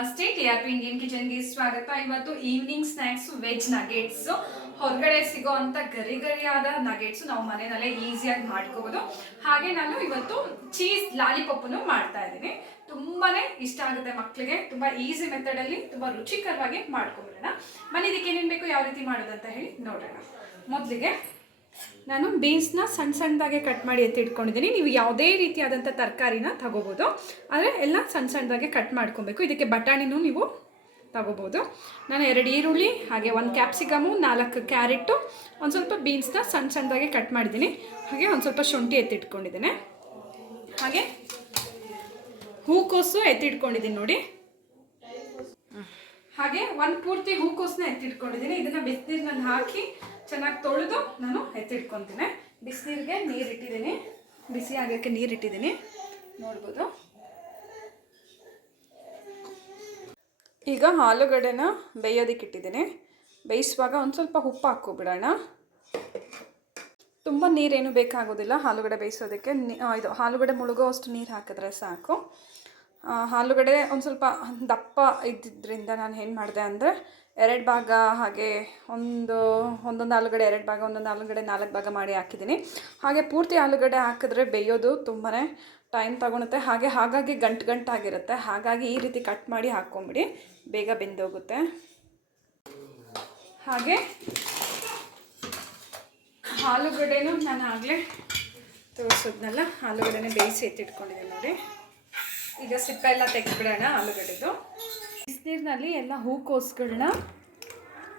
ನಮಸ್ತೆ, K R P Indian ಕಿಚನ್ಗೆ ಸ್ವಾಗತ. ಇವತ್ತು ಈವ್ನಿಂಗ್ ಸ್ನ್ಯಾಕ್ಸ್ ವೆಜ್ ನಗೆಟ್ಸ್ ಹೊರಗಡೆ ಸಿಗೋ ಅಂತ ಗರಿ ಗರಿಯಾದ ನಗೆಟ್ಸ್ ನಾವು ಮನೆಯಲ್ಲೇ ಈಸಿಯಾಗಿ ಮಾಡ್ಕೋಬಹುದು ಹಾಗೆ ನಾನು ಇವತ್ತು ಚೀಸ್ ಲಾಲಿಪಪ್ಪನ್ನು ಮಾಡ್ತಾ ಇದ್ದೀನಿ. ತುಂಬಾನೇ ಇಷ್ಟ ಆಗುತ್ತೆ ಮಕ್ಕಳಿಗೆ ತುಂಬಾ ಈಸಿ ಮೆಥಡಲ್ಲಿ ತುಂಬಾ ರುಚಿಕರವಾಗಿ ಮಾಡ್ಕೊಂಬಿಡೋಣ. ಮನೆ ಇದಕ್ಕೆ ಏನೇನು ಬೇಕು, ಯಾವ ರೀತಿ ಮಾಡೋದಂತ ಹೇಳಿ ನೋಡೋಣ. ಮೊದಲಿಗೆ ನಾನು ಬೀನ್ಸ್ನ ಸಣ್ಣ ಸಣ್ಣದಾಗೆ ಕಟ್ ಮಾಡಿ ಎತ್ತಿಟ್ಕೊಂಡಿದ್ದೀನಿ ನೀವು ಯಾವುದೇ ರೀತಿಯಾದಂಥ ತರಕಾರಿನ ತಗೋಬೋದು. ಆದರೆ ಎಲ್ಲ ಸಣ್ಣ ಸಣ್ಣದಾಗೆ ಕಟ್ ಮಾಡ್ಕೊಬೇಕು. ಇದಕ್ಕೆ ಬಟಾಣಿನೂ ನೀವು ತಗೋಬೋದು. ನಾನು ಎರಡು ಈರುಳ್ಳಿ, ಹಾಗೆ ಒಂದು ಕ್ಯಾಪ್ಸಿಕಮು, ನಾಲ್ಕು ಕ್ಯಾರೆಟು, ಒಂದು ಸ್ವಲ್ಪ ಬೀನ್ಸ್ನ ಸಣ್ಣ ಸಣ್ಣದಾಗೆ ಕಟ್ ಮಾಡಿದ್ದೀನಿ. ಹಾಗೆ ಒಂದು ಸ್ವಲ್ಪ ಶುಂಠಿ ಎತ್ತಿಟ್ಕೊಂಡಿದ್ದೇನೆ ಹಾಗೆ ಹೂಕೋಸು ಎತ್ತಿಟ್ಕೊಂಡಿದ್ದೀನಿ ನೋಡಿ. ಹಾಗೆ ಒಂದು ಪೂರ್ತಿ ಹೂಕೋಸನ್ನ ಎತ್ತಿಟ್ಕೊಂಡಿದ್ದೀನಿ. ಇದನ್ನ ಬಿಸಿನೀರಿನಲ್ಲಿ ಹಾಕಿ ಚೆನ್ನಾಗಿ ತೊಳೆದು ನಾನು ಎತ್ತಿಟ್ಕೊತೀನಿ. ಬಿಸಿನೀರಿಗೆ ನೀರು ಇಟ್ಟಿದ್ದೀನಿ. ಬಿಸಿ ಆಗೋಕ್ಕೆ ನೀರು ಇಟ್ಟಿದ್ದೀನಿ. ನೋಡ್ಬೋದು. ಈಗ ಆಲೂಗಡ್ಡೆನ ಬೇಯೋದಕ್ಕೆ ಇಟ್ಟಿದ್ದೀನಿ. ಬೇಯಿಸುವಾಗ ಒಂದು ಸ್ವಲ್ಪ ಉಪ್ಪು ಹಾಕ್ಕೊಬಿಡೋಣ. ತುಂಬ ನೀರೇನು ಬೇಕಾಗೋದಿಲ್ಲ ಆಲೂಗಡ್ಡೆ ಬೇಯಿಸೋದಕ್ಕೆ. ಇದು ಆಲೂಗಡ್ಡೆ ಮುಳುಗೋ ಅಷ್ಟು ನೀರು ಹಾಕಿದ್ರೆ ಸಾಕು. ಆಲೂಗಡ್ಡೆ ಒಂದು ಸ್ವಲ್ಪ ದಪ್ಪ ಇದ್ದಿದ್ದರಿಂದ ನಾನು ಏನು ಮಾಡಿದೆ ಅಂದರೆ ಎರಡು ಭಾಗ ಹಾಗೆ ಒಂದು, ಒಂದೊಂದು ಆಲೂಗಡ್ಡೆ, ಎರಡು ಭಾಗ, ಒಂದೊಂದು ಆಲೂಗಡ್ಡೆ, ನಾಲ್ಕು ಭಾಗ ಮಾಡಿ ಹಾಕಿದ್ದೀನಿ. ಹಾಗೆ ಪೂರ್ತಿ ಆಲೂಗಡ್ಡೆ ಹಾಕಿದ್ರೆ ಬೇಯೋದು ತುಂಬಾ ಟೈಮ್ ತಗೊಳುತ್ತೆ. ಹಾಗೆ ಹಾಗಾಗಿ ಗಂಟು ಗಂಟಾಗಿರುತ್ತೆ. ಹಾಗಾಗಿ ಈ ರೀತಿ ಕಟ್ ಮಾಡಿ ಹಾಕ್ಕೊಂಬಿಡಿ ಬೇಗ ಬೆಂದೋಗುತ್ತೆ. ಹಾಗೆ ಆಲೂಗಡ್ಡೆನೂ ನಾನು ಆಗಲೇ ತೋರಿಸೋದ್ನಲ್ಲ, ಆಲೂಗಡ್ಡೆನೇ ಬೇಯಿಸಿ ಎತ್ತಿಟ್ಕೊಂಡಿದ್ದೀನಿ ನೋಡಿ. ಈಗ ಸಿಪ್ಪೆ ಎಲ್ಲ ತೆಗೆದ್ಬಿಡೋಣ ಆಲೂಗಡ್ಡೆದು. ಬಿಸಿನೀರಿನಲ್ಲಿ ಎಲ್ಲ ಹೂಕೋಸುಗಳನ್ನ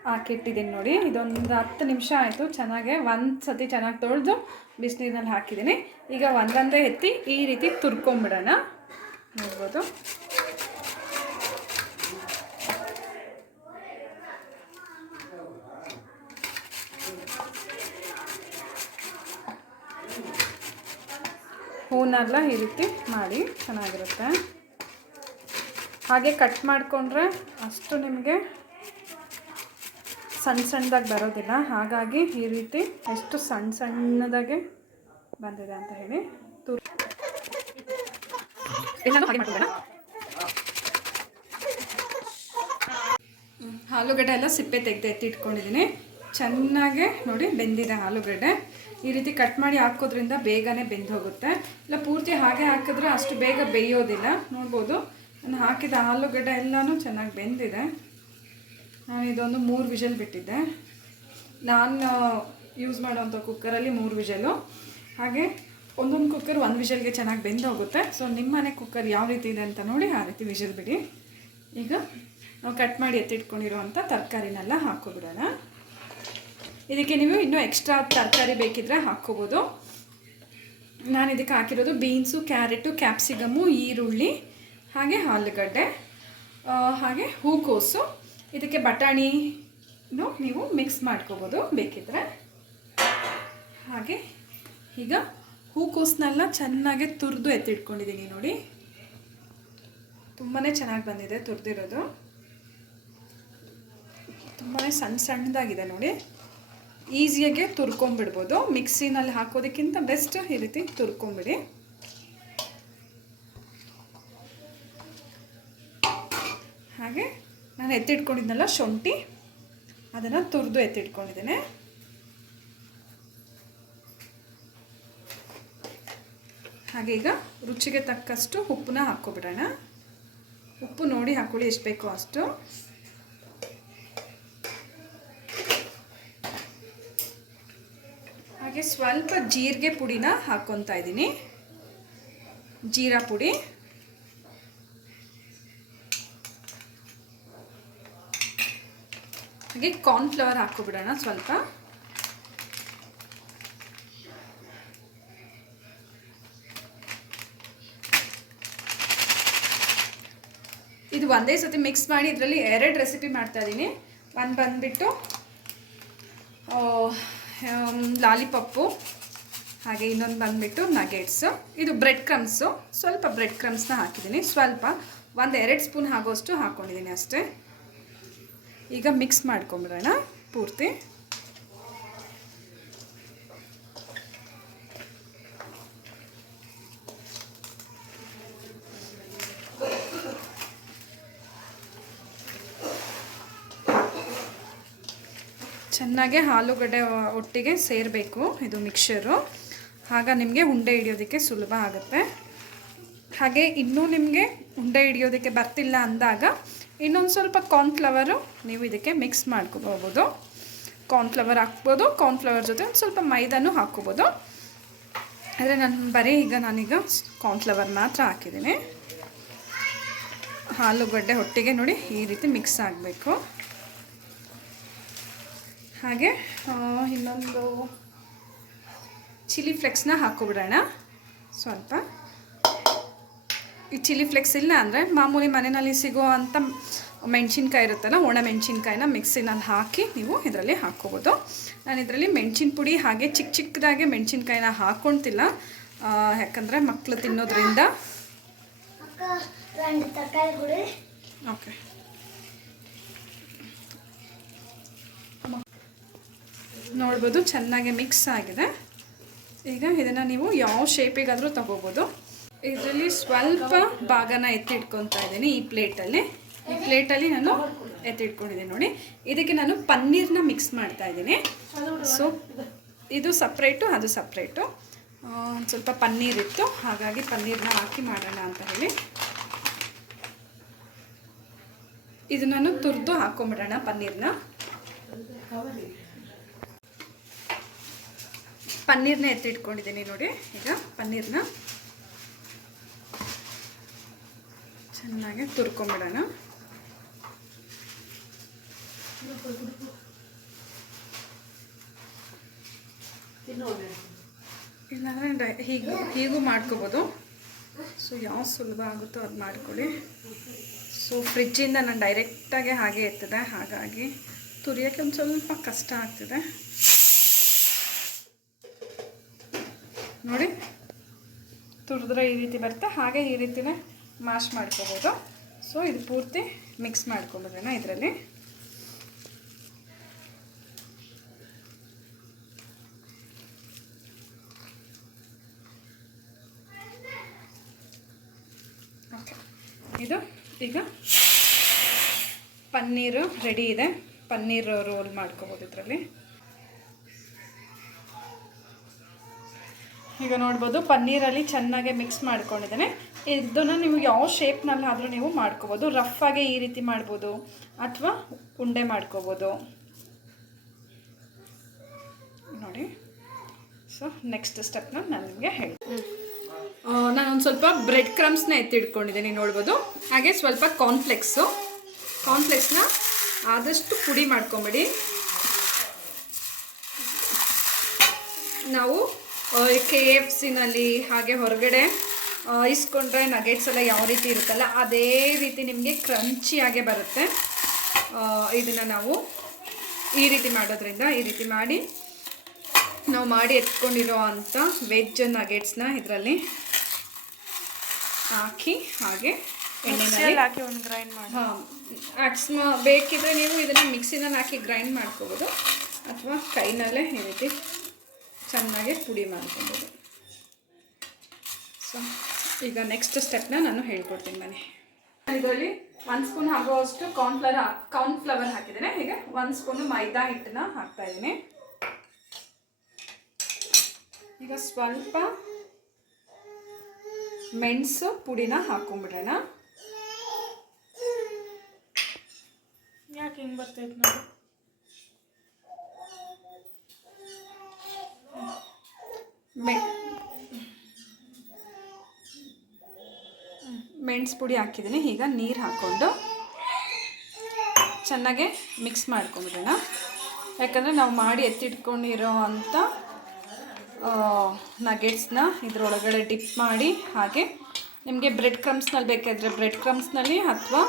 ಹಾಕಿಟ್ಟಿದ್ದೀನಿ ನೋಡಿ. ಇದೊಂದು ಹತ್ತು ನಿಮಿಷ ಆಯಿತು. ಚೆನ್ನಾಗೆ ಒಂದು ಸತಿ ಚೆನ್ನಾಗಿ ತೊಳೆದು ಬಿಸಿನೀರಿನಲ್ಲಿ ಹಾಕಿದ್ದೀನಿ. ಈಗ ಒಂದೊಂದೇ ಎತ್ತಿ ಈ ರೀತಿ ತುರ್ಕೊಂಬಿಡೋಣ. ನೋಡ್ಬೋದು. ಹೂನೆಲ್ಲ ಈ ರೀತಿ ಮಾಡಿ ಚೆನ್ನಾಗಿರುತ್ತೆ. ಹಾಗೆ ಕಟ್ ಮಾಡಿಕೊಂಡ್ರೆ ಅಷ್ಟು ನಿಮಗೆ ಸಣ್ಣ ಸಣ್ಣದಾಗಿ ಬರೋದಿಲ್ಲ. ಹಾಗಾಗಿ ಈ ರೀತಿ ಎಷ್ಟು ಸಣ್ಣ ಸಣ್ಣದಾಗೆ ಬಂದಿದೆ ಅಂತ ಹೇಳಿ ತೂರ್ ಆಲೂಗಡ್ಡೆ ಎಲ್ಲ ಸಿಪ್ಪೆ ತೆಗೆದು ಎತ್ತಿಟ್ಕೊಂಡಿದ್ದೀನಿ ಚೆನ್ನಾಗೆ ನೋಡಿ ಬೆಂದಿದೆ ಆಲೂಗಡ್ಡೆ. ಈ ರೀತಿ ಕಟ್ ಮಾಡಿ ಹಾಕೋದ್ರಿಂದ ಬೇಗನೆ ಬೆಂದು ಹೋಗುತ್ತೆ ಇಲ್ಲ, ಪೂರ್ತಿ ಹಾಗೆ ಹಾಕಿದ್ರೆ ಅಷ್ಟು ಬೇಗ ಬೇಯೋದಿಲ್ಲ. ನೋಡ್ಬೋದು. ನಾನು ಹಾಕಿದ ಆಲೂಗಡ್ಡೆ ಎಲ್ಲನೂ ಚೆನ್ನಾಗಿ ಬೆಂದಿದೆ. ನಾನು ಇದೊಂದು ಮೂರು ವಿಷಲ್ ಬಿಟ್ಟಿದ್ದೆ. ನಾನು ಯೂಸ್ ಮಾಡೋವಂಥ ಕುಕ್ಕರಲ್ಲಿ ಮೂರು ವಿಷಲು. ಹಾಗೆ ಒಂದೊಂದು ಕುಕ್ಕರ್ ಒಂದು ವಿಷಲ್ಗೆ ಚೆನ್ನಾಗಿ ಬೆಂದು ಹೋಗುತ್ತೆ ಸೊ ನಿಮ್ಮ ಮನೆ ಕುಕ್ಕರ್ ಯಾವ ರೀತಿ ಇದೆ ಅಂತ ನೋಡಿ ಆ ರೀತಿ ವಿಷಲ್ ಬಿಡಿ. ಈಗ ನಾವು ಕಟ್ ಮಾಡಿ ಎತ್ತಿಟ್ಕೊಂಡಿರೋವಂಥ ತರಕಾರಿನೆಲ್ಲ ಹಾಕ್ಕೊಬಿಡೋಣ. ಇದಕ್ಕೆ ನೀವು ಇನ್ನೂ ಎಕ್ಸ್ಟ್ರಾ ತರಕಾರಿ ಬೇಕಿದ್ರೆ ಹಾಕ್ಕೋಬೋದು. ನಾನು ಇದಕ್ಕೆ ಹಾಕಿರೋದು ಬೀನ್ಸು ಕ್ಯಾರೆಟು ಕ್ಯಾಪ್ಸಿಕಮು ಈರುಳ್ಳಿ, ಹಾಗೆ ಆಲೂಗಡ್ಡೆ ಹಾಗೆ ಹೂಕೋಸು. ಇದಕ್ಕೆ ಬಟಾಣಿನೂ ನೀವು ಮಿಕ್ಸ್ ಮಾಡ್ಕೋಬೋದು ಬೇಕಿದ್ರೆ. ಹಾಗೆ ಈಗ ಹೂಕೋಸನ್ನೆಲ್ಲ ಚೆನ್ನಾಗಿ ತುರಿದು ಎತ್ತಿಟ್ಕೊಂಡಿದ್ದೀನಿ ನೋಡಿ. ತುಂಬಾ ಚೆನ್ನಾಗಿ ಬಂದಿದೆ ತುರಿದಿರೋದು. ತುಂಬಾ ಸಣ್ಣ ಸಣ್ಣದಾಗಿದೆ ನೋಡಿ. ಈಸಿಯಾಗೆ ತುರ್ಕೊಂಬಿಡ್ಬೋದು ಮಿಕ್ಸಿನಲ್ಲಿ ಹಾಕೋದಕ್ಕಿಂತ ಬೆಸ್ಟ್ ಈ ರೀತಿ ತುರ್ಕೊಂಬಿಡಿ ಹಾಗೆ ನಾನು ಎತ್ತಿಟ್ಕೊಂಡಿದ್ನಲ್ಲ ಶುಂಠಿ, ಅದನ್ನು ತುರಿದು ಎತ್ತಿಟ್ಕೊಂಡಿದ್ದೇನೆ. ಹಾಗೆ ಈಗ ರುಚಿಗೆ ತಕ್ಕಷ್ಟು ಉಪ್ಪನ್ನ ಹಾಕ್ಕೊಬಿಡೋಣ. ಉಪ್ಪು ನೋಡಿ ಹಾಕ್ಕೊಳ್ಳಿ ಎಷ್ಟು ಬೇಕೋ ಅಷ್ಟು ಹಾಗೆ ಸ್ವಲ್ಪ ಜೀರಿಗೆ ಪುಡಿನ ಹಾಕ್ಕೊತಾ ಇದ್ದೀನಿ. ಜೀರಾ ಪುಡಿ. ಹಾಗೆ ಕಾರ್ನ್ಫ್ಲವರ್ ಹಾಕ್ಕೊಬಿಡೋಣ ಸ್ವಲ್ಪ. ಇದು ಒಂದೇ ಸತಿ ಮಿಕ್ಸ್ ಮಾಡಿ ಇದರಲ್ಲಿ ಎರಡು ರೆಸಿಪಿ ಮಾಡ್ತಾ ಇದ್ದೀನಿ. ಒಂದು ಬಂದುಬಿಟ್ಟು ಲಾಲಿಪಪ್ಪು, ಹಾಗೆ ಇನ್ನೊಂದು ಬಂದುಬಿಟ್ಟು ನಗೆಟ್ಸು ಇದು ಬ್ರೆಡ್ ಕ್ರಮ್ಸು ಸ್ವಲ್ಪ ಬ್ರೆಡ್ ಕ್ರಮ್ಸ್ನ ಹಾಕಿದ್ದೀನಿ. ಸ್ವಲ್ಪ ಒಂದು ಎರಡು ಸ್ಪೂನ್ ಆಗೋಷ್ಟು ಹಾಕ್ಕೊಂಡಿದ್ದೀನಿ ಅಷ್ಟೇ. ಈಗ ಮಿಕ್ಸ್ ಮಾಡ್ಕೊಂಬಿಡೋಣ ಪೂರ್ತಿ. ಚೆನ್ನಾಗಿ ಆಲೂಗಡ್ಡೆ ಒಟ್ಟಿಗೆ ಸೇರಬೇಕು ಇದು ಮಿಕ್ಸರು ಆಗ ನಿಮಗೆ ಉಂಡೆ ಹಿಡಿಯೋದಕ್ಕೆ ಸುಲಭ ಆಗುತ್ತೆ. ಹಾಗೆ ಇನ್ನೂ ನಿಮಗೆ ಉಂಡೆ ಹಿಡಿಯೋದಕ್ಕೆ ಬರ್ತಿಲ್ಲ ಅಂದಾಗ ಇನ್ನೊಂದು ಸ್ವಲ್ಪ ಕಾರ್ನ್ಫ್ಲವರು ನೀವು ಇದಕ್ಕೆ ಮಿಕ್ಸ್ ಮಾಡ್ಕೋಬೋದು ಕಾರ್ನ್ಫ್ಲವರ್ ಹಾಕ್ಬೋದು ಕಾರ್ನ್ಫ್ಲವರ್ ಜೊತೆ ಒಂದು ಸ್ವಲ್ಪ ಮೈದಾನೂ ಹಾಕ್ಕೋಬೋದು ಆದರೆ ನಾನು ಬರೀ ಈಗ ನಾನೀಗ ಕಾರ್ನ್ಫ್ಲವರ್ ಮಾತ್ರ ಹಾಕಿದ್ದೀನಿ. ಆಲೂಗಡ್ಡೆ ಹೊಟ್ಟಿಗೆ ನೋಡಿ ಈ ರೀತಿ ಮಿಕ್ಸ್ ಆಗಬೇಕು. ಹಾಗೆ ಇನ್ನೊಂದು ಚಿಲ್ಲಿ ಫ್ಲೆಕ್ಸ್ನ ಹಾಕ್ಕೊಬಿಡೋಣ. ಸ್ವಲ್ಪ. ಈ ಚಿಲ್ಲಿ ಫ್ಲೆಕ್ಸ್ ಇಲ್ಲ ಅಂದರೆ ಮಾಮೂಲಿ ಮನೆಯಲ್ಲಿ ಸಿಗೋ ಅಂಥ ಮೆಣಸಿನ್ಕಾಯಿ ಇರುತ್ತಲ್ಲ ಒಣ ಮೆಣಸಿನ್ಕಾಯಿನ ಮಿಕ್ಸಿನಲ್ಲಿ ಹಾಕಿ ನೀವು ಇದರಲ್ಲಿ ಹಾಕ್ಕೋಬೋದು. ನಾನು ಇದರಲ್ಲಿ ಮೆಣಸಿನ ಪುಡಿ ಹಾಗೆ ಚಿಕ್ಕ ಚಿಕ್ಕದಾಗೆ ಮೆಣಸಿನ್ಕಾಯಿನ ಹಾಕ್ಕೊಳ್ತಿಲ್ಲ. ಯಾಕಂದರೆ ಮಕ್ಕಳು ತಿನ್ನೋದ್ರಿಂದ. ಓಕೆ. ನೋಡ್ಬೋದು, ಚೆನ್ನಾಗಿ ಮಿಕ್ಸ್ ಆಗಿದೆ. ಈಗ ಇದನ್ನು ನೀವು ಯಾವ ಶೇಪಿಗಾದರೂ ತಗೋಬೋದು. ಇದರಲ್ಲಿ ಸ್ವಲ್ಪ ಭಾಗನ ಎತ್ತಿಟ್ಕೊತಾ ಇದ್ದೀನಿ ಈ ಪ್ಲೇಟಲ್ಲಿ ಈ ಪ್ಲೇಟಲ್ಲಿ ನಾನು ಎತ್ತಿಟ್ಕೊಂಡಿದ್ದೀನಿ ನೋಡಿ. ಇದಕ್ಕೆ ನಾನು ಪನ್ನೀರ್ನ ಮಿಕ್ಸ್ ಮಾಡ್ತಾ ಇದ್ದೀನಿ. ಸೊ ಇದು ಸಪ್ರೇಟು ಅದು ಸಪ್ರೇಟು ಒಂದು ಸ್ವಲ್ಪ ಪನ್ನೀರ್ ಇತ್ತು. ಹಾಗಾಗಿ ಪನ್ನೀರ್ನ ಹಾಕಿ ಮಾಡೋಣ ಅಂತ ಹೇಳಿ. ಇದು ನಾನು ತುರಿದು ಹಾಕೊಂಬಿಡೋಣ ಪನ್ನೀರ್ನ. ಪನ್ನೀರ್ನ ಎತ್ತಿಟ್ಕೊಂಡಿದ್ದೀನಿ ನೋಡಿ. ಈಗ ಪನ್ನೀರ್ನ ಚೆನ್ನಾಗಿ ತುರ್ಕೊಂಬಿಡೋಣ. ಇಲ್ಲಾಂದರೆ ಹೀಗೂ, ಹೀಗೆ ಮಾಡ್ಕೋಬೋದು. ಸೊ ಯಾವ ಸುಲಭ ಆಗುತ್ತೋ ಅದು ಮಾಡ್ಕೊಳ್ಳಿ. ಸೊ ಫ್ರಿಜ್ಜಿಂದ ನಾನು ಡೈರೆಕ್ಟಾಗಿ ಹಾಗೆ ಎತ್ತದೆ. ಹಾಗಾಗಿ ತುರಿಯೋಕ್ಕೆ ಒಂದು ಸ್ವಲ್ಪ ಕಷ್ಟ ಆಗ್ತಿದೆ. ನೋಡಿ. ತುರಿದ್ರೆ ಈ ರೀತಿ ಬರುತ್ತೆ. ಹಾಗೆ ಈ ರೀತಿನೇ ಮಾಶ್ ಮಾಡ್ಕೋಬೋದು. ಸೊ ಇದು ಪೂರ್ತಿ ಮಿಕ್ಸ್ ಮಾಡ್ಕೊಂಬಿಡೋಣ ಇದರಲ್ಲಿ. ಓಕೆ ಇದು ಈಗ ಪನ್ನೀರು ರೆಡಿ ಇದೆ. ಪನ್ನೀರು ರೋಲ್ ಮಾಡ್ಕೋಬೋದು ಇದರಲ್ಲಿ. ಈಗ ನೋಡ್ಬೋದು ಪನ್ನೀರಲ್ಲಿ ಚೆನ್ನಾಗೆ ಮಿಕ್ಸ್ ಮಾಡ್ಕೊಂಡಿದ್ದೇನೆ. ಇದನ್ನು ನೀವು ಯಾವ ಶೇಪ್ನಲ್ಲಿ ಆದರೂ ನೀವು ಮಾಡ್ಕೋಬೋದು. ರಫ್ ಆಗಿ ಈ ರೀತಿ ಮಾಡ್ಬೋದು. ಅಥವಾ ಉಂಡೆ ಮಾಡ್ಕೋಬೋದು. ನೋಡಿ. ಸೊ ನೆಕ್ಸ್ಟ್ ಸ್ಟೆಪ್ನ ನಾನು ನಿಮಗೆ ಹೇಳ್ತೀನಿ. ನಾನೊಂದು ಸ್ವಲ್ಪ ಬ್ರೆಡ್ ಕ್ರಮ್ಸ್ನ ಎತ್ತಿಡ್ಕೊಂಡಿದ್ದೀನಿ ನೋಡ್ಬೋದು. ಹಾಗೆ ಸ್ವಲ್ಪ ಕಾರ್ನ್ಫ್ಲೆಕ್ಸು ಕಾರ್ನ್ಫ್ಲೆಕ್ಸ್ನ ಆದಷ್ಟು ಪುಡಿ ಮಾಡ್ಕೊಂಬಿಡಿ. ನಾವು ಕೆ ಎಫ್ ಸಿನಲ್ಲಿ ಹಾಗೆ ಹೊರಗಡೆ ಇಸ್ಕೊಂಡ್ರೆ ನಗೆಟ್ಸ್ ಎಲ್ಲ ಯಾವ ರೀತಿ ಇರುತ್ತಲ್ಲ ಅದೇ ರೀತಿ ನಿಮಗೆ ಕ್ರಂಚಿಯಾಗೆ ಬರುತ್ತೆ. ಇದನ್ನು ನಾವು ಈ ರೀತಿ ಮಾಡೋದ್ರಿಂದ ಈ ರೀತಿ ಮಾಡಿ ನಾವು ಮಾಡಿ ಎತ್ಕೊಂಡಿರೋ ಅಂಥ ವೆಜ್ ನಗೆಟ್ಸ್ನ ಇದರಲ್ಲಿ ಹಾಕಿ ಹಾಗೆ ಎಣ್ಣೆನಲ್ಲಿ. ಹಾಕಿ ಒಂದು ಗ್ರೈಂಡ್ ಮಾಡಿ. ಹಾಂ ಅಕ್ಸ್ಮ ಬೇಕಿದ್ರೆ ನೀವು ಇದನ್ನು ಮಿಕ್ಸಿನಲ್ಲಿ ಹಾಕಿ ಗ್ರೈಂಡ್ ಮಾಡ್ಕೋಬೋದು. ಅಥವಾ ಕೈನಲ್ಲೇ ಈ ರೀತಿ ಚೆನ್ನಾಗಿ ಪುಡಿ ಮಾಡ್ಕೊಬೋದು ಸೊ ಈಗ ನೆಕ್ಸ್ಟ್ ಸ್ಟೆಪ್ನ ನಾನು ಹೇಳ್ಕೊಡ್ತೀನಿ ಬನ್ನಿ ಇದರಲ್ಲಿ ಒಂದು ಸ್ಪೂನ್ ಆಗುವಷ್ಟು ಕಾರ್ನ್ಫ್ಲವರ್ ಕಾರ್ನ್ಫ್ಲವರ್ ಹಾಕಿದ್ದೇನೆ. ಹೀಗೆ ಒಂದು ಸ್ಪೂನು ಮೈದಾ ಹಿಟ್ಟನ್ನ ಹಾಕ್ತಾ ಇದ್ದೀನಿ. ಈಗ ಸ್ವಲ್ಪ ಮೆಣಸು ಪುಡಿನ ಹಾಕೊಂಡ್ಬಿಡೋಣ ಯಾಕೆ ಹಿಂಗೆ ಬರ್ತೈತೆ ನೋಡಿ. ಮೆಣಸು ಪುಡಿ ಹಾಕಿದ್ದೀನಿ. ಈಗ ನೀರು ಹಾಕ್ಕೊಂಡು ಚೆನ್ನಾಗೆ ಮಿಕ್ಸ್ ಮಾಡ್ಕೊಂಬಿಡೋಣ. ಯಾಕಂದರೆ ನಾವು ಮಾಡಿ ಎತ್ತಿಟ್ಕೊಂಡಿರೋ ಅಂಥ ನಗೆಟ್ಸ್ನ ಇದರೊಳಗಡೆ ಡಿಪ್ ಮಾಡಿ ಹಾಗೆ ನಿಮಗೆ ಬ್ರೆಡ್ ಕ್ರಮ್ಸ್ನಲ್ಲಿ ಬೇಕಾದರೆ ಬ್ರೆಡ್ ಕ್ರಮ್ಸ್ನಲ್ಲಿ ಅಥವಾ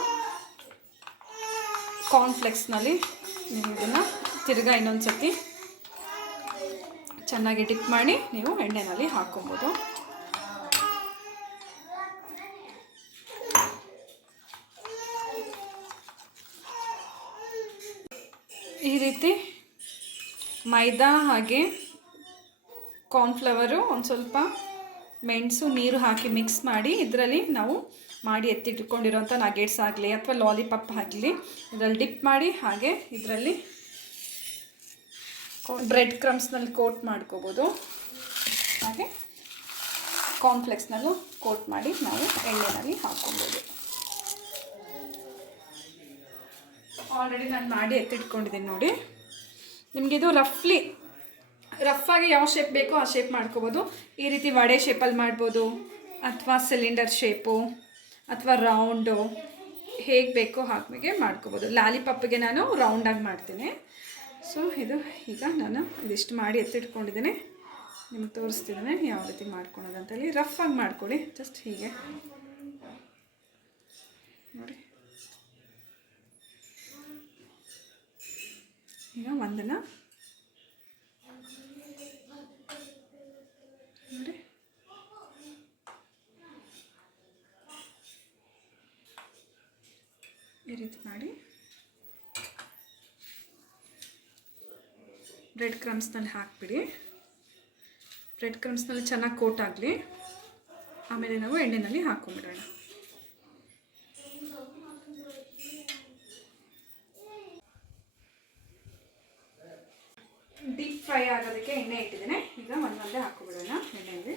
ಕಾರ್ನ್ಫ್ಲೆಕ್ಸ್ನಲ್ಲಿ ನೀವು ಇದನ್ನು ತಿರ್ಗಾ ಇನ್ನೊಂದು ಸತಿ ಚೆನ್ನಾಗಿ ಡಿಪ್ ಮಾಡಿ ನೀವು ಎಣ್ಣೆನಲ್ಲಿ ಹಾಕ್ಕೊಬೋದು ಈ ರೀತಿ ಮೈದಾ ಹಾಗೆ ಕಾರ್ನ್ಫ್ಲವರು ಒಂದು ಸ್ವಲ್ಪ ಮೆಣಸು, ನೀರು ಹಾಕಿ ಮಿಕ್ಸ್ ಮಾಡಿ ಇದರಲ್ಲಿ ನಾವು ಮಾಡಿ ಎತ್ತಿಟ್ಕೊಂಡಿರೋಂಥ ನಗೇಟ್ಸ್ ಆಗಲಿ ಅಥವಾ ಲಾಲಿಪಾಪ್ ಆಗಲಿ ಇದರಲ್ಲಿ ಡಿಪ್ ಮಾಡಿ ಹಾಗೆ ಇದರಲ್ಲಿ ಬ್ರೆಡ್ ಕ್ರಮ್ಸ್ನಲ್ಲಿ ಕೋಟ್ ಮಾಡ್ಕೋಬೋದು. ಹಾಗೆ ಕಾರ್ನ್ಫ್ಲೆಕ್ಸ್ನಲ್ಲೂ ಕೋಟ್ ಮಾಡಿ ನಾವು ಎಣ್ಣೆನಲ್ಲಿ ಹಾಕ್ಕೊಬೋದು. ಆಲ್ರೆಡಿ ನಾನು ಮಾಡಿ ಎತ್ತಿಟ್ಕೊಂಡಿದ್ದೀನಿ ನೋಡಿ. ನಿಮಗೆ ಇದು ರಫ್ಲಿ ರಫಾಗಿ ಯಾವ ಶೇಪ್ ಬೇಕೋ ಆ ಶೇಪ್ ಮಾಡ್ಕೋಬೋದು. ಈ ರೀತಿ ವಡೆ ಶೇಪಲ್ಲಿ ಮಾಡ್ಬೋದು, ಅಥವಾ ಸಿಲಿಂಡರ್ ಶೇಪು ಅಥವಾ ರೌಂಡು ಹೇಗೆ ಬೇಕೋ ಹಾಗೆ ಮಾಡ್ಕೋಬೋದು. ಲಾಲಿಪಾಪ್ಗೆ ನಾನು ರೌಂಡಾಗಿ ಮಾಡ್ತೀನಿ. ಸೊ ಇದು ಈಗ ನಾನು ಇದಿಷ್ಟು ಮಾಡಿ ಎತ್ತಿಟ್ಕೊಂಡಿದ್ದೀನಿ. ನಿಮ್ಗೆ ತೋರಿಸ್ತಿದ್ದೇನೆ ಯಾವ ರೀತಿ ಮಾಡ್ಕೊಳೋದು ರಫ್ ಆಗಿ ಮಾಡ್ಕೊಳ್ಳಿ ಜಸ್ಟ್ ಹೀಗೆ. ನೋಡಿ. ಈಗ ಒಂದನ್ನು ನೋಡಿ. ಈ ರೀತಿ ಮಾಡಿ. ಬ್ರೆಡ್ ಕ್ರಮ್ಸ್ನಲ್ಲಿ ಹಾಕ್ಬಿಡಿ. ಬ್ರೆಡ್ ಕ್ರಮ್ಸ್ನಲ್ಲಿ ಚೆನ್ನಾಗಿ ಕೋಟ್ ಆಗಲಿ. ಆಮೇಲೆ ನಾವು ಎಣ್ಣೆಯಲ್ಲಿ ಹಾಕ್ಕೊಂಬಿಡೋಣ ಡೀಪ್ ಫ್ರೈ ಆಗೋದಕ್ಕೆ ಎಣ್ಣೆ ಇಟ್ಟಿದ್ದೇನೆ ಈಗ ಒಂದೊಂದೇ ಹಾಕ್ಕೊಬಿಡೋಣ ಎಣ್ಣೆಯಲ್ಲಿ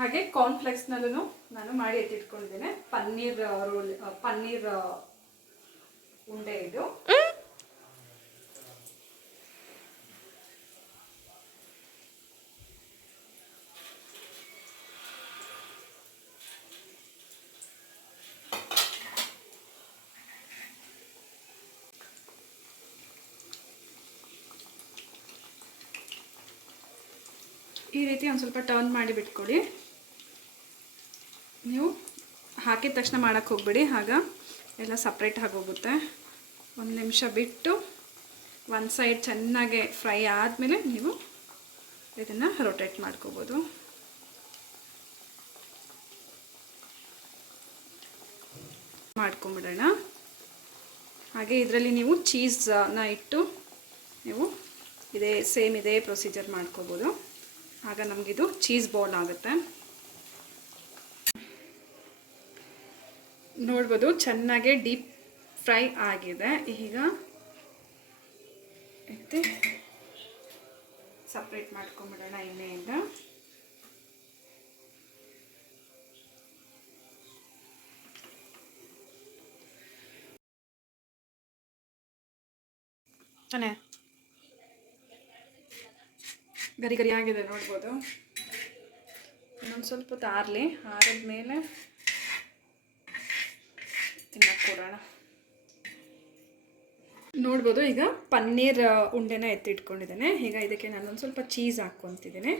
ಹಾಗೆ ಕಾರ್ನ್ಫ್ಲೆಕ್ಸ್ನಲ್ಲೂ ನಾನು ಮಾಡಿ ಎತ್ತಿಟ್ಕೊಂಡಿದ್ದೇನೆ. ಪನ್ನೀರ್ ರೋಲ್ ಪನ್ನೀರ್ ಉಂಡೆ ಇದು. ಈ ರೀತಿ ಒಂದು ಸ್ವಲ್ಪ ಟರ್ನ್ ಮಾಡಿ ಬಿಟ್ಕೊಳ್ಳಿ. ಹಾಕಿದ ತಕ್ಷಣ ಮಾಡೋಕ್ಕೆ ಹೋಗ್ಬೇಡಿ. ಆಗ ಎಲ್ಲ ಸಪ್ರೇಟ್ ಆಗೋಗುತ್ತೆ ಒಂದು ನಿಮಿಷ ಬಿಟ್ಟು ಒಂದು ಸೈಡ್ ಚೆನ್ನಾಗೆ ಫ್ರೈ ಆದಮೇಲೆ ನೀವು ಇದನ್ನು ರೊಟೇಟ್ ಮಾಡ್ಕೋಬೋದು. ಮಾಡ್ಕೊಂಬಿಡೋಣ. ಹಾಗೆ ಇದರಲ್ಲಿ ನೀವು ಚೀಸನ್ನ ಇಟ್ಟು ನೀವು ಇದೇ ಸೇಮ್ ಇದೇ ಪ್ರೊಸೀಜರ್ ಮಾಡ್ಕೋಬೋದು. ಆಗ ನಮಗಿದು ಚೀಸ್ ಬೌಲ್ ಆಗುತ್ತೆ. ನೋಡ್ಬೋದು, ಚೆನ್ನಾಗೆ ಡೀಪ್ ಫ್ರೈ ಆಗಿದೆ. ಈಗ ಎತ್ತಿ ಸಪ್ರೇಟ್ ಮಾಡ್ಕೊಂಬಿಡೋಣ ಎಣ್ಣೆಯಿಂದ. ತಾನೇ? ಗರಿ ಗರಿ ಆಗಿದೆ, ನೋಡ್ಬೋದು. ಇನ್ನೊಂದು ಸ್ವಲ್ಪ ಹೊತ್ತು ಆರಲಿ ಆರಿದ ಮೇಲೆ ಕೊಡೋಣ. ನೋಡ್ಬೋದು ಈಗ ಪನ್ನೀರ್ ಉಂಡೆನ ಎತ್ತಿಟ್ಕೊಂಡಿದ್ದೇನೆ. ಈಗ ಇದಕ್ಕೆ ನಾನೊಂದು ಸ್ವಲ್ಪ ಚೀಸ್ ಹಾಕ್ಕೊತಿದ್ದೇನೆ.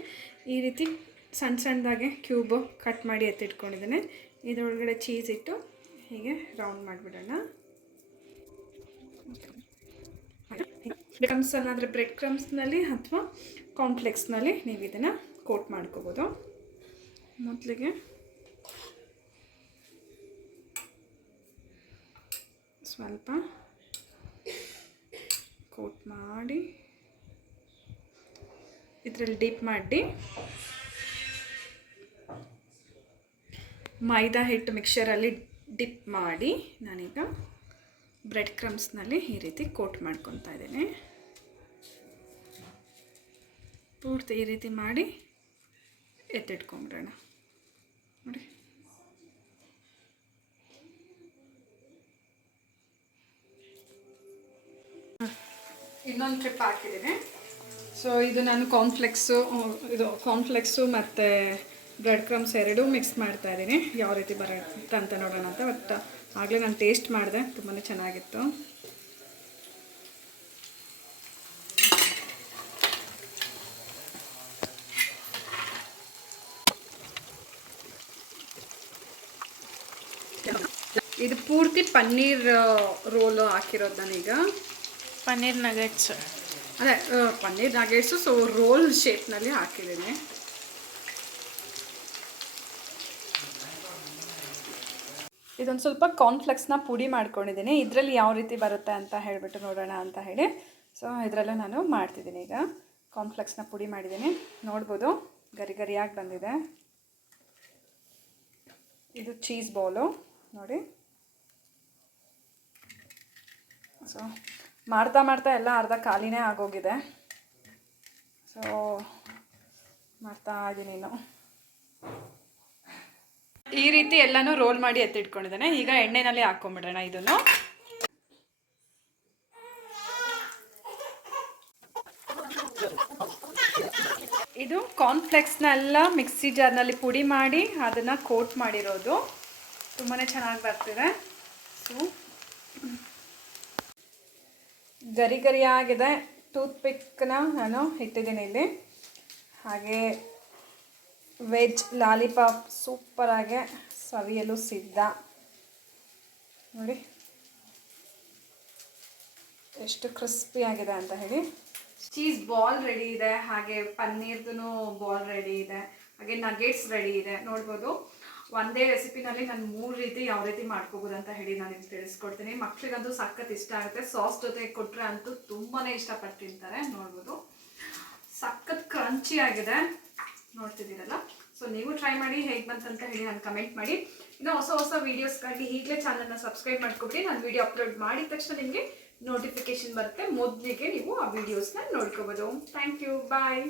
ಈ ರೀತಿ ಸಣ್ಣ ಸಣ್ಣದಾಗೆ ಕ್ಯೂಬು ಕಟ್ ಮಾಡಿ ಎತ್ತಿಟ್ಕೊಂಡಿದ್ದೇನೆ. ಇದರೊಳಗಡೆ ಚೀಸ್ ಇಟ್ಟು ಹೀಗೆ ರೌಂಡ್ ಮಾಡಿಬಿಡೋಣ. ಕ್ರಮ್ಸ್ ಅಂದರೆ ಬ್ರೆಡ್ ಕ್ರಮ್ಸ್ನಲ್ಲಿ ಅಥವಾ ಕಾಂಪ್ಲೆಕ್ಸ್ನಲ್ಲಿ ನೀವು ಇದನ್ನು ಕೋಟ್ ಮಾಡ್ಕೋಬೋದು. ಮೊದಲಿಗೆ ಸ್ವಲ್ಪ ಕೋಟ್ ಮಾಡಿ ಇದರಲ್ಲಿ ಡಿಪ್ ಮಾಡಿ ಮೈದಾ ಹಿಟ್ಟು ಮಿಕ್ಸರಲ್ಲಿ ಡಿಪ್ ಮಾಡಿ ನಾನೀಗ ಬ್ರೆಡ್ ಕ್ರಮ್ಸ್ನಲ್ಲಿ ಈ ರೀತಿ ಕೋಟ್ ಮಾಡ್ಕೊತಾ ಇದ್ದೇನೆ. ಪೂರ್ತಿ ಈ ರೀತಿ ಮಾಡಿ ಎತ್ತಿಟ್ಕೊಂಬಿಡೋಣ. ನೋಡಿ. ಇನ್ನೊಂದು ಟ್ರಿಪ್ ಹಾಕಿದ್ದೀನಿ ಸೊ ಇದು ನಾನು ಕಾನ್ಫ್ಲೆಕ್ಸು ಇದು ಕಾರ್ನ್ಫ್ಲೆಕ್ಸು ಮತ್ತು ಬ್ರೆಡ್ ಕ್ರಮ್ಸ್ ಎರಡೂ ಮಿಕ್ಸ್ ಮಾಡ್ತಾ ಇದ್ದೀನಿ ಯಾವ ರೀತಿ ಬರುತ್ತೆ ಅಂತ ನೋಡೋಣ ಅಂತ ಬಟ್ ಆಗಲೇ ನಾನು ಟೇಸ್ಟ್ ಮಾಡಿದೆ ತುಂಬಾ ಚೆನ್ನಾಗಿತ್ತು. ಇದು ಪೂರ್ತಿ ಪನ್ನೀರ್, ರೋಲು ಹಾಕಿರೋದು ನಾನೀಗ. ಪನ್ನೀರ್ ನಗೆಟ್ಸ್ ಅದೇ ಪನ್ನೀರ್ ನಗೆಟ್ಸು ಸೊ ರೋಲ್ ಶೇಪ್ನಲ್ಲಿ ಹಾಕಿದ್ದೀನಿ. ಇದೊಂದು ಸ್ವಲ್ಪ ಕಾರ್ನ್ಫ್ಲೆಕ್ಸ್ನ ಪುಡಿ ಮಾಡ್ಕೊಂಡಿದ್ದೀನಿ. ಇದರಲ್ಲಿ ಯಾವ ರೀತಿ ಬರುತ್ತೆ ಅಂತ ಹೇಳಿಬಿಟ್ಟು ನೋಡೋಣ ಅಂತ ಹೇಳಿ. ಸೊ ಇದರಲ್ಲೇ ನಾನು ಮಾಡ್ತಿದ್ದೀನಿ ಈಗ. ಕಾರ್ನ್ಫ್ಲೆಕ್ಸ್ನ ಪುಡಿ ಮಾಡಿದ್ದೀನಿ. ನೋಡ್ಬೋದು ಗರಿ ಗರಿಯಾಗಿ ಬಂದಿದೆ. ಇದು ಚೀಸ್ ಬೌಲು ನೋಡಿ. ಸೊ ಮಾಡ್ತಾ ಮಾಡ್ತಾ ಎಲ್ಲ ಅರ್ಧ ಖಾಲಿನೇ ಆಗೋಗಿದೆ. ಸೊ ಮಾಡ್ತಾ ಇದ್ದೀನಿ ನಾನು ಈ ರೀತಿ ಎಲ್ಲನೂ ರೋಲ್ ಮಾಡಿ ಎತ್ತಿಟ್ಕೊಂಡಿದ್ದೇನೆ. ಈಗ ಎಣ್ಣೆನಲ್ಲಿ ಹಾಕ್ಕೊಂಬಿಡೋಣ ಇದನ್ನು. ಇದು ಕಾರ್ನ್ಫ್ಲೆಕ್ಸ್ನೆಲ್ಲ ಮಿಕ್ಸಿ ಜಾರ್ನಲ್ಲಿ ಪುಡಿ ಮಾಡಿ ಅದನ್ನು ಕೋಟ್ ಮಾಡಿರೋದು. ತುಂಬಾ ಚೆನ್ನಾಗಿ ಬರ್ತಿದೆ. ಸೊ ಗರಿ ಗರಿಯಾಗಿದೆ ಟೂತ್ ಪಿಕ್ನ ನಾನು ಇಟ್ಟಿದ್ದೀನಿ ಇಲ್ಲಿ. ಹಾಗೆ ವೆಜ್ ಲಾಲಿಪಾಪ್ ಸೂಪರಾಗೆ ಸವಿಯಲು ಸಿದ್ಧ. ನೋಡಿ. ಎಷ್ಟು ಕ್ರಿಸ್ಪಿ ಆಗಿದೆ ಅಂತ ಹೇಳಿ. ಚೀಸ್ ಬಾಲ್ ರೆಡಿ ಇದೆ, ಹಾಗೆ ಪನ್ನೀರ್ದು ಬಾಲ್ ರೆಡಿ ಇದೆ, ಹಾಗೆ ನಗೆಟ್ಸ್ ರೆಡಿ ಇದೆ. ನೋಡ್ಬೋದು. ಒಂದೇ ರೆಸಿಪಿನಲ್ಲಿ ನಾನು ಮೂರು ರೀತಿ ಯಾವ ರೀತಿ ಮಾಡ್ಕೋಬೋದು ಅಂತ ಹೇಳಿ ನಾನು ನಿಮ್ಗೆ ತಿಳಿಸ್ಕೊಡ್ತೀನಿ. ಮಕ್ಳಿಗಂತೂ ಸಖತ್ ಇಷ್ಟ ಆಗುತ್ತೆ. ಸಾಸ್ ಜೊತೆ ಕೊಟ್ಟರೆ ಅಂತೂ ತುಂಬಾ ಇಷ್ಟಪಟ್ಟು ತಿಂತಾರೆ, ನೋಡ್ಬೋದು. ಸಖತ್ ಕ್ರಂಚಿ ಆಗಿದೆ. ನೋಡ್ತಿದ್ದೀರಲ್ಲ? ಸೊ ನೀವು ಟ್ರೈ ಮಾಡಿ ಹೇಗೆ ಬಂತಂತ ಹೇಳಿ ನಾನು ಕಮೆಂಟ್ ಮಾಡಿ. ಇನ್ನು ಹೊಸ ಹೊಸ ವೀಡಿಯೋಸ್ಗಾಗಿ ಈಗಲೇ ಚಾನಲ್ನ ಸಬ್ಸ್ಕ್ರೈಬ್ ಮಾಡ್ಕೊಬಿಡಿ. ನಾನು ವಿಡಿಯೋ ಅಪ್ಲೋಡ್ ಮಾಡಿದ ತಕ್ಷಣ ನಿಮಗೆ ನೋಟಿಫಿಕೇಶನ್ ಬರುತ್ತೆ. ಮೊದಲಿಗೆ ನೀವು ಆ ವೀಡಿಯೋಸ್ನ ನೋಡ್ಕೋಬೋದು. Thank you bye